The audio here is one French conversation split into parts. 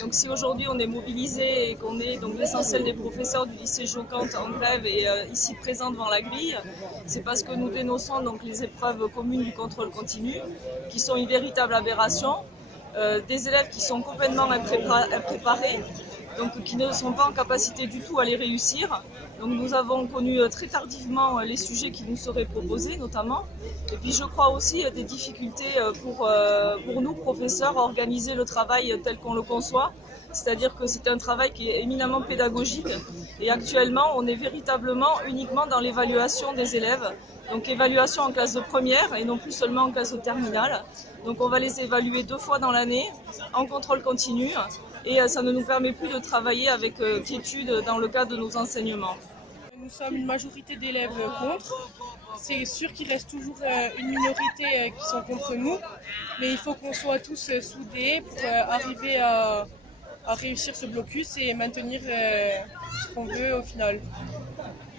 Donc si aujourd'hui on est mobilisé et qu'on est donc l'essentiel des professeurs du lycée Jocante en grève et ici présents devant la grille, c'est parce que nous dénonçons donc les épreuves communes du contrôle continu, qui sont une véritable aberration, des élèves qui sont complètement impréparés, donc qui ne sont pas en capacité du tout à les réussir. Donc nous avons connu très tardivement les sujets qui nous seraient proposés notamment. Et puis je crois aussi des difficultés pour nous, professeurs, à organiser le travail tel qu'on le conçoit. C'est-à-dire que c'est un travail qui est éminemment pédagogique. Et actuellement, on est véritablement uniquement dans l'évaluation des élèves. Donc évaluation en classe de première et non plus seulement en classe de terminale. Donc on va les évaluer 2 fois dans l'année en contrôle continu. Et ça ne nous permet plus de travailler avec quiétude dans le cadre de nos enseignements. Nous sommes une majorité d'élèves contre. C'est sûr qu'il reste toujours une minorité qui sont contre nous, mais il faut qu'on soit tous soudés pour arriver à réussir ce blocus et maintenir ce qu'on veut au final.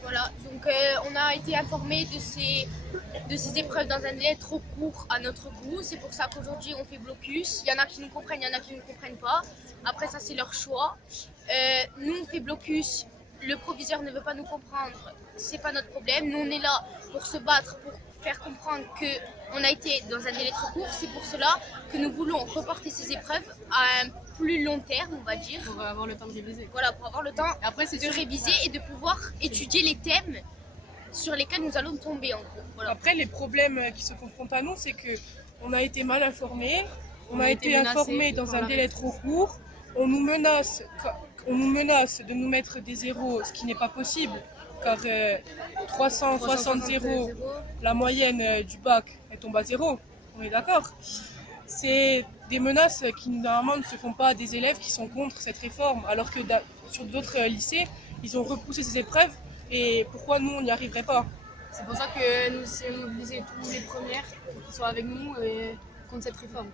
Voilà, donc on a été informé de ces épreuves dans un délai trop court à notre goût. C'est pour ça qu'aujourd'hui on fait blocus. Il y en a qui nous comprennent, il y en a qui ne comprennent pas. Après ça c'est leur choix. Nous on fait blocus. Le proviseur ne veut pas nous comprendre, c'est pas notre problème. Nous on est là pour se battre, pour faire comprendre qu'on a été dans un délai trop court. C'est pour cela que nous voulons reporter ces épreuves à un plus long terme, on va dire. Pour avoir le temps de réviser. Voilà, pour avoir le temps Après, c'est de réviser et de pouvoir étudier les thèmes sur lesquels nous allons tomber en gros. Voilà. Après, les problèmes qui se confrontent à nous, c'est qu'on a été mal informés, on a été informés dans un délai trop court, on nous menace de nous mettre des zéros, ce qui n'est pas possible, car 360 zéros, la moyenne du bac, elle tombe à zéro, on est d'accord. C'est des menaces qui normalement ne se font pas à des élèves qui sont contre cette réforme, alors que sur d'autres lycées, ils ont repoussé ces épreuves, et pourquoi nous on n'y arriverait pas? C'est pour ça que nous sommes mobilisés tous les premières pour qu'ils soient avec nous et contre cette réforme.